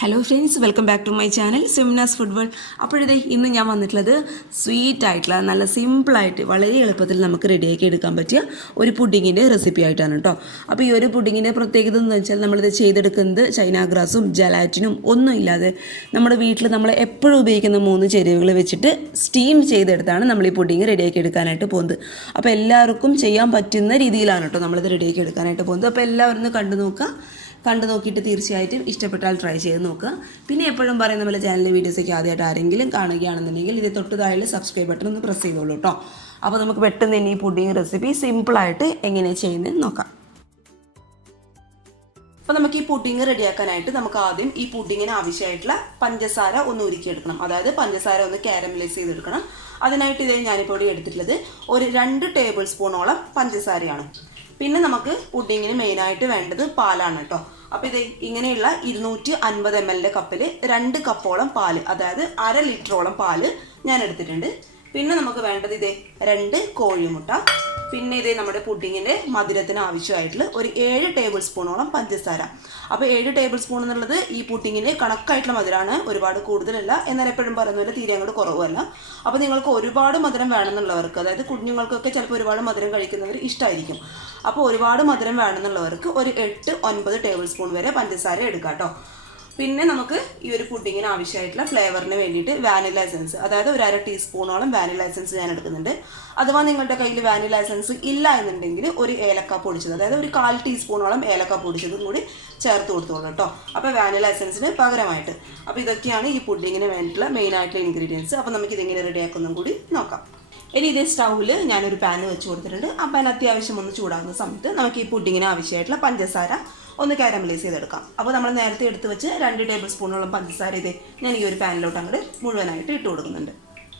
Hello friends, welcome back to my channel Simna's food world. അപ്പോഴേ ഇന്ന് ഞാൻ വന്നിട്ടുള്ളത് സ്വീറ്റ് ആയിട്ടുള്ള നല്ല സിമ്പിളായിട്ട് വളരെ എളുപ്പത്തിൽ നമുക്ക് റെഡിയാക്കി എടുക്കാൻ പറ്റിയ ഒരു പുഡിങ്ങിൻ്റെ റെസിപ്പി ആയിട്ടാണ് കേട്ടോ. അപ്പോൾ ഈ ഒരു പുഡിങ്ങിൻ്റെ പ്രത്യേകത എന്ന് വെച്ചാൽ നമ്മളിത് ചെയ്തെടുക്കുന്നത് ചൈന ഗ്രാസും ജലാറ്റിനും ഒന്നും ഇല്ലാതെ നമ്മുടെ വീട്ടിൽ നമ്മൾ എപ്പോഴും ഉപയോഗിക്കുന്ന 3 ചേരുവകൾ വെച്ചിട്ട് സ്റ്റീം ചെയ്തെടുത്താണ് നമ്മൾ ഈ പുഡിങ് റെഡിയാക്കി എടുക്കാനായിട്ട് പോകുന്നത്. അപ്പോൾ എല്ലാവർക്കും ചെയ്യാൻ പറ്റുന്ന രീതിയിലാണ് കേട്ടോ നമ്മളിത് റെഡിയാക്കി എടുക്കാനായിട്ട് പോകുന്നത്. അപ്പോൾ എല്ലാവരും ഒന്ന് കണ്ടു നോക്കിയിട്ട് തീർച്ചയായിട്ടും ഇഷ്ടപ്പെട്ടാൽ ട്രൈ ചെയ്ത് നോക്കുക. പിന്നെ എപ്പോഴും പറയുന്ന പോലെ ചാനലിലെ വീഡിയോസൊക്കെ ആദ്യമായിട്ട് ആരെങ്കിലും കാണുകയാണെന്നുണ്ടെങ്കിൽ ഇത് തൊട്ടുതാഴെ സബ്സ്ക്രൈബ് ബട്ടൺ ഒന്ന് പ്രസ് ചെയ്തോളൂ കേട്ടോ. അപ്പോൾ നമുക്ക് പെട്ടെന്ന് തന്നെ ഈ പുഡിങ് റെസിപ്പി സിമ്പിളായിട്ട് എങ്ങനെയാണ് ചെയ്യുന്നത് നോക്കാം. അപ്പോൾ നമുക്ക് ഈ പുഡിങ് റെഡിയാക്കാനായിട്ട് നമുക്ക് ആദ്യം ഈ പുഡിങ്ങിന് ആവശ്യമായിട്ടുള്ള പഞ്ചസാര ഒന്ന് ഉരുക്കിയെടുക്കണം. അതായത് പഞ്ചസാര ഒന്ന് കാരമലൈസ് ചെയ്തെടുക്കണം. അതിനായിട്ട് ഇതേ ഞാനിപ്പോൾ ഇവിടെ എടുത്തിട്ടുള്ളത് ഒരു 2 ടേബിൾ സ്പൂണോളം പഞ്ചസാരയാണ്. പിന്നെ നമുക്ക് പുഡിങ്ങിന് മെയിനായിട്ട് വേണ്ടത് പാലാണ് കേട്ടോ. അപ്പോൾ ഇത് ഇങ്ങനെയുള്ള 250 ml കപ്പിൽ 2 കപ്പോളം പാല്, അതായത് 1/2 ലിറ്ററോളം പാല് ഞാൻ എടുത്തിട്ടുണ്ട്. പിന്നെ നമുക്ക് വേണ്ടത് 2 കോഴിമുട്ട. പിന്നെ നമ്മുടെ പുഡിങ്ങിൻ്റെ മധുരത്തിന് ആവശ്യമായിട്ടുള്ള ഒരു 7 ടേബിൾ സ്പൂണോളം പഞ്ചസാര. അപ്പോൾ 7 ടേബിൾ സ്പൂൺ എന്നുള്ളത് ഈ പുഡിങ്ങിന് കണക്കായിട്ടുള്ള മധുരമാണ്, ഒരുപാട് കൂടുതലല്ല. എന്നാൽ എപ്പോഴും പറയുന്ന പോലെ തീരെ അങ്ങോട്ട് കുറവല്ല. അപ്പോൾ നിങ്ങൾക്ക് ഒരുപാട് മധുരം വേണമെന്നുള്ളവർക്ക്, അതായത് കുഞ്ഞുങ്ങൾക്കൊക്കെ ചിലപ്പോൾ ഒരുപാട് മധുരം കഴിക്കുന്നവർ ഇഷ്ടമായിരിക്കും. അപ്പോൾ ഒരുപാട് മധുരം വേണമെന്നുള്ളവർക്ക് ഒരു 8-9 ടേബിൾ സ്പൂൺ വരെ പഞ്ചസാര എടുക്കാം കേട്ടോ. പിന്നെ നമുക്ക് ഈ ഒരു പുഡിങ്ങിന് ആവശ്യമായിട്ടുള്ള ഫ്ലേവറിന് വേണ്ടിയിട്ട് വാനില എസൻസ്, അതായത് ഒരു 1/2 ടീസ്പൂണോളം വാനില എസൻസ് ഞാൻ എടുക്കുന്നുണ്ട്. അഥവാ നിങ്ങളുടെ കയ്യിൽ വാനില എസൻസ് ഇല്ല എന്നുണ്ടെങ്കിൽ ഒരു ഏലക്ക പൊടിച്ചത്, അതായത് ഒരു 1/4 ടീസ്പൂണോളം ഏലക്ക പൊടിച്ചതും കൂടി ചേർത്ത് കൊടുത്തോളൂ കേട്ടോ. അപ്പോൾ വാനില എസൻസിന് പകരമായിട്ട്. അപ്പോൾ ഇതൊക്കെയാണ് ഈ പുഡിങ്ങിന് വേണ്ടിയിട്ടുള്ള മെയിനായിട്ടുള്ള ഇൻഗ്രീഡിയൻസ്. അപ്പോൾ നമുക്ക് ഇതെങ്ങനെ റെഡിയാക്കുന്നതും കൂടി നോക്കാം. ഇനി ഇതേ സ്റ്റൗവിൽ ഞാനൊരു പാൻ വെച്ച് കൊടുത്തിട്ടുണ്ട്. ആ പാൻ അത്യാവശ്യം ഒന്ന് ചൂടാകുന്ന സമയത്ത് നമുക്ക് ഈ പുഡിങ്ങിന് ആവശ്യമായിട്ടുള്ള പഞ്ചസാര ഒന്ന് കാരമലൈസ് ചെയ്തെടുക്കാം. അപ്പോൾ നമ്മൾ നേരത്തെ എടുത്ത് വെച്ച് 2 ടേബിൾ സ്പൂണോളം പഞ്ചസാര ഞാൻ ഈ ഒരു പാനിലോട്ട് അങ്ങോട്ട് മുഴുവനായിട്ട് ഇട്ട് കൊടുക്കുന്നുണ്ട്.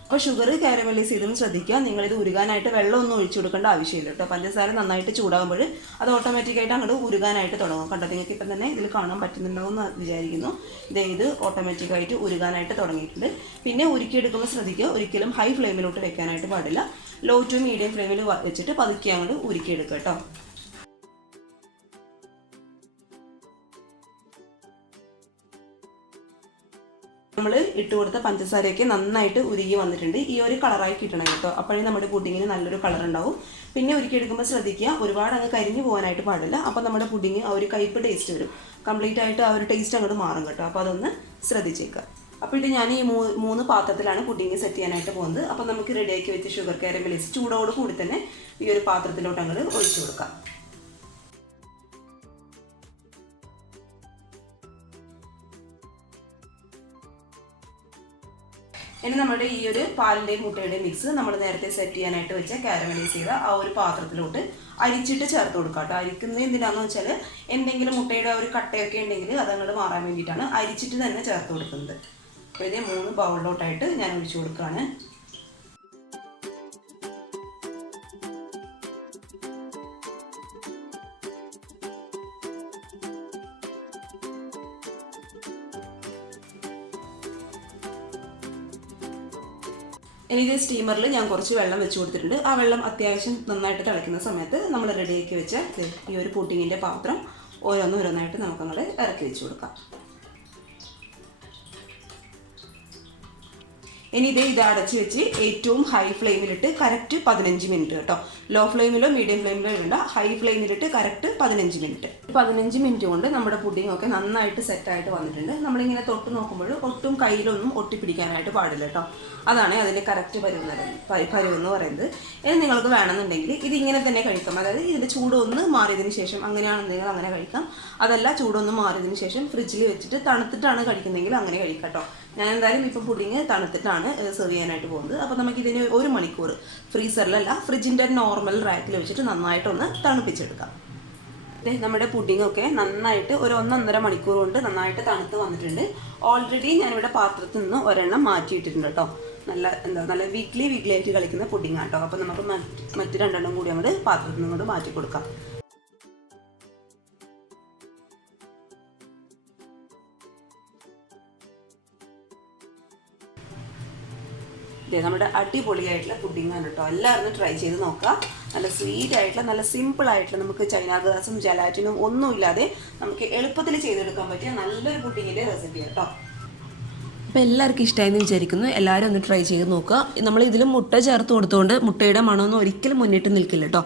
അപ്പോൾ ഷുഗർ കാരമലൈസ് ചെയ്തെന്ന് ശ്രദ്ധിക്കുക. നിങ്ങളിത് ഉരുകാനായിട്ട് വെള്ളമൊന്നും ഒഴിച്ചു കൊടുക്കേണ്ട ആവശ്യമില്ല കേട്ടോ. പഞ്ചസാര നന്നായിട്ട് ചൂടാകുമ്പോൾ അത് ഓട്ടോമാറ്റിക്കായിട്ട് അങ്ങോട്ട് ഉരുകാനായിട്ട് തുടങ്ങും. കണ്ടോ, നിങ്ങൾക്ക് ഇപ്പം തന്നെ ഇതിൽ കാണാൻ പറ്റുന്നുണ്ടാവുമെന്ന് വിചാരിക്കുന്നു. ഇത് ഓട്ടോമാറ്റിക്കായിട്ട് ഉരുകാനായിട്ട് തുടങ്ങിയിട്ടുണ്ട്. പിന്നെ ഉരുക്കിയെടുക്കുമ്പോൾ ശ്രദ്ധിക്കുക, ഒരിക്കലും ഹൈ ഫ്ലെയിമിലോട്ട് വെക്കാനായിട്ട് പാടില്ല. ലോ ടു മീഡിയം ഫ്ലെയിമിൽ വെച്ചിട്ട് പതുക്കി അങ്ങോട്ട് ഉരുക്കിയെടുക്കുക കേട്ടോ. നമ്മൾ ഇട്ട് കൊടുത്ത പഞ്ചസാരയൊക്കെ നന്നായിട്ട് ഉരുകി വന്നിട്ടുണ്ട്. ഈ ഒരു കളറായി കിട്ടണം കേട്ടോ. അപ്പോഴേ നമ്മുടെ പുഡിങ്ങിന് നല്ലൊരു കളർ ഉണ്ടാവും. പിന്നെ ഉരുക്കിയെടുക്കുമ്പോൾ ശ്രദ്ധിക്കുക, ഒരുപാട് അങ്ങ് കരിഞ്ഞു പോകാനായിട്ട് പാടില്ല. അപ്പോൾ നമ്മുടെ പുഡിങ് ആ ഒരു കയ്പ്പ് ടേസ്റ്റ് വരും. കംപ്ലീറ്റ് ആയിട്ട് ആ ഒരു ടേസ്റ്റ് അങ്ങോട്ട് മാറും കേട്ടോ. അപ്പോൾ അതൊന്ന് ശ്രദ്ധിച്ചേക്കുക. അപ്പോൾ ഇത് ഞാൻ ഈ 3 പാത്രത്തിലാണ് പുഡിങ് സെറ്റ് ചെയ്യാനായിട്ട് പോകുന്നത്. അപ്പോൾ നമുക്ക് റെഡിയാക്കി വെച്ച് ഷുഗർ കാരമലൈസ് ചൂടോട് കൂടി തന്നെ ഈ ഒരു പാത്രത്തിലോട്ട് അങ്ങോട്ട് ഒഴിച്ചു കൊടുക്കാം. ഇനി നമ്മുടെ ഈ ഒരു പാലിൻ്റെയും മുട്ടയുടെയും മിക്സ് നമ്മൾ നേരത്തെ സെറ്റ് ചെയ്യാനായിട്ട് വെച്ച കാരമലൈസ് ചെയ്ത ആ ഒരു പാത്രത്തിലോട്ട് അരിച്ചിട്ട് ചേർത്ത് കൊടുക്കാം കേട്ടോ. അരിക്കുന്നത് എന്തിനാണെന്ന് വെച്ചാൽ എന്തെങ്കിലും മുട്ടയുടെ ഒരു കട്ടയൊക്കെ ഉണ്ടെങ്കിൽ അതങ്ങോട്ട് മാറാൻ വേണ്ടിയിട്ടാണ് അരിച്ചിട്ട് തന്നെ ചേർത്ത് കൊടുക്കുന്നത്. അപ്പോൾ ഇതേ 3 ബൗളിലോട്ടായിട്ട് ഞാൻ ഒഴിച്ചു കൊടുക്കുകയാണ്. ഇനി ഇത് സ്റ്റീമറിൽ ഞാൻ കുറച്ച് വെള്ളം വെച്ച് കൊടുത്തിട്ടുണ്ട്. ആ വെള്ളം അത്യാവശ്യം നന്നായിട്ട് തിളയ്ക്കുന്ന സമയത്ത് നമ്മൾ റെഡിയാക്കി വെച്ച ഈ ഒരു പുഡിങ്ങിൻ്റെ പാത്രം ഓരോന്നായിട്ട് നമുക്കങ്ങോട്ട് ഇറക്കി വെച്ച് കൊടുക്കാം. ഇനി ഇത് അടച്ച് വെച്ച് ഏറ്റവും ഹൈ ഫ്ലെയിമിലിട്ട് കറക്റ്റ് 15 മിനിറ്റ് കേട്ടോ. ലോ ഫ്ലെയിമിലോ മീഡിയം ഫ്ലെയിമിലോ ഇടണ്ട, ഹൈ ഫ്ലെയിമിലിട്ട് കറക്റ്റ് 15 മിനിറ്റ്. 15 മിനിറ്റ് കൊണ്ട് നമ്മുടെ പുഡിംഗ് ഒക്കെ നന്നായിട്ട് സെറ്റായിട്ട് വന്നിട്ടുണ്ട്. നമ്മളിങ്ങനെ തൊട്ട് നോക്കുമ്പോൾ ഒട്ടും കയ്യിലൊന്നും ഒട്ടിപ്പിടിക്കാനായിട്ട് പാടില്ല കേട്ടോ. അതാണ് അതിൻ്റെ കറക്റ്റ് പരുവെന്ന് പറയുന്നത്. ഇനി നിങ്ങൾക്ക് വേണമെന്നുണ്ടെങ്കിൽ ഇതിങ്ങനെ തന്നെ കഴിക്കാം. അതായത് ഇതിൻ്റെ ചൂടൊന്ന് മാറിയതിന് ശേഷം അങ്ങനെയാണെന്നുണ്ടെങ്കിൽ അങ്ങനെ കഴിക്കാം. അതല്ല, ചൂടൊന്ന് മാറിയതിന് ശേഷം ഫ്രിഡ്ജിൽ വെച്ചിട്ട് തണുത്തിട്ടാണ് കഴിക്കുന്നതെങ്കിൽ അങ്ങനെ കഴിക്കാം കേട്ടോ. ഞാൻ എന്തായാലും ഇപ്പോൾ പുഡിങ് തണുത്തിട്ടാണ് സെർവ് ചെയ്യാനായിട്ട് പോകുന്നത്. അപ്പോൾ നമുക്കിതിന് 1 മണിക്കൂർ ഫ്രീസറിലല്ല, ഫ്രിഡ്ജിൻ്റെ നോർമൽ റാക്കിൽ വെച്ചിട്ട് നന്നായിട്ടൊന്ന് തണുപ്പിച്ചെടുക്കാം. നമ്മുടെ പുഡിങ്ങൊക്കെ നന്നായിട്ട് ഒരു 1-1.5 മണിക്കൂർ കൊണ്ട് നന്നായിട്ട് തണുത്ത് വന്നിട്ടുണ്ട്. ഓൾറെഡി ഞാനിവിടെ പാത്രത്തിൽ നിന്ന് ഒരെണ്ണം മാറ്റിയിട്ടിട്ടുണ്ട് കേട്ടോ. നല്ല വീക്ക്ലി ആയിട്ട് കളിക്കുന്ന പുഡിങ്ങാണ് കേട്ടോ. അപ്പോൾ നമുക്ക് മറ്റ് 2 കൂടി അങ്ങോട്ട് പാത്രത്തിൽ നിന്നോട് മാറ്റി കൊടുക്കാം. നമ്മുടെ അടിപൊളിയായിട്ടുള്ള പുഡിങ്ങാണ് കേട്ടോ. എല്ലാവരും ട്രൈ ചെയ്ത് നോക്കുക. നല്ല സ്വീറ്റ് ആയിട്ടുള്ള നല്ല സിമ്പിൾ ആയിട്ടുള്ള നമുക്ക് ചൈന ഗ്രാസും ജലാറ്റിനും ഒന്നുമില്ലാതെ നമുക്ക് എളുപ്പത്തിൽ ചെയ്തെടുക്കാൻ പറ്റിയ നല്ലൊരു പുഡിങ്ങിൻ്റെ റെസിപ്പി കേട്ടോ. അപ്പോൾ എല്ലാവർക്കും ഇഷ്ടമായെന്ന് വിചാരിക്കുന്നു. എല്ലാവരും ഒന്ന് ട്രൈ ചെയ്ത് നോക്കുക. നമ്മൾ ഇതിൽ മുട്ട ചേർത്ത് കൊടുത്തുകൊണ്ട് മുട്ടയുടെ മണമൊന്നും ഒരിക്കലും മുന്നിട്ട് നിൽക്കില്ല കേട്ടോ.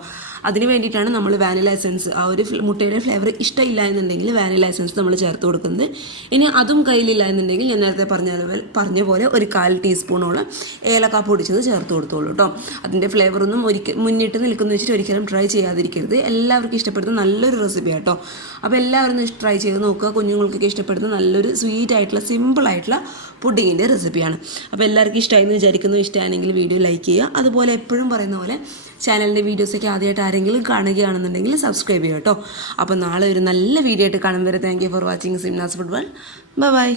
അതിന് വേണ്ടിയിട്ടാണ് നമ്മൾ വാനില എസൻസ്, ആ ഒരു മുട്ടയുടെ ഫ്ലേവർ ഇഷ്ടമില്ല എന്നുണ്ടെങ്കിൽ വാനില എസൻസ് നമ്മൾ ചേർത്ത് കൊടുക്കുന്നത്. ഇനി അതും കയ്യിലില്ല എന്നുണ്ടെങ്കിൽ ഞാൻ നേരത്തെ പറഞ്ഞ പോലെ ഒരു 1/4 ടീസ്പൂണോളം ഏലക്ക പൊടിച്ചത് ചേർത്ത് കൊടുത്തോളൂ കേട്ടോ. അതിൻ്റെ ഫ്ലേവറൊന്നും മുന്നിട്ട് നിൽക്കുന്ന വെച്ചിട്ട് ഒരിക്കലും ട്രൈ ചെയ്യാതിരിക്കരുത്. എല്ലാവർക്കും ഇഷ്ടപ്പെടുന്ന നല്ലൊരു റെസിപ്പി കേട്ടോ. അപ്പോൾ എല്ലാവരും ഒന്ന് ട്രൈ ചെയ്ത് നോക്കുക. കുഞ്ഞുങ്ങൾക്കൊക്കെ ഇഷ്ടപ്പെടുന്ന നല്ലൊരു സ്വീറ്റ് ആയിട്ടുള്ള സിമ്പിളായിട്ടുള്ള പുഡിങ്ങിൻ്റെ റെസിപ്പിയാണ്. അപ്പോൾ എല്ലാവർക്കും ഇഷ്ടമായെന്ന് വിചാരിക്കുന്നു. ഇഷ്ടമാണെങ്കിൽ വീഡിയോ ലൈക്ക് ചെയ്യുക. അതുപോലെ എപ്പോഴും പറയുന്ന പോലെ ചാനലിൻ്റെ വീഡിയോസൊക്കെ ആദ്യമായിട്ട് ആരെങ്കിലും കാണുകയാണെന്നുണ്ടെങ്കിൽ സബ്സ്ക്രൈബ് ചെയ്യുക കേട്ടോ. അപ്പോൾ നാളെ ഒരു നല്ല വീഡിയോ ആയിട്ട് കാണും വരെ thank you for watching Simna's food world. By.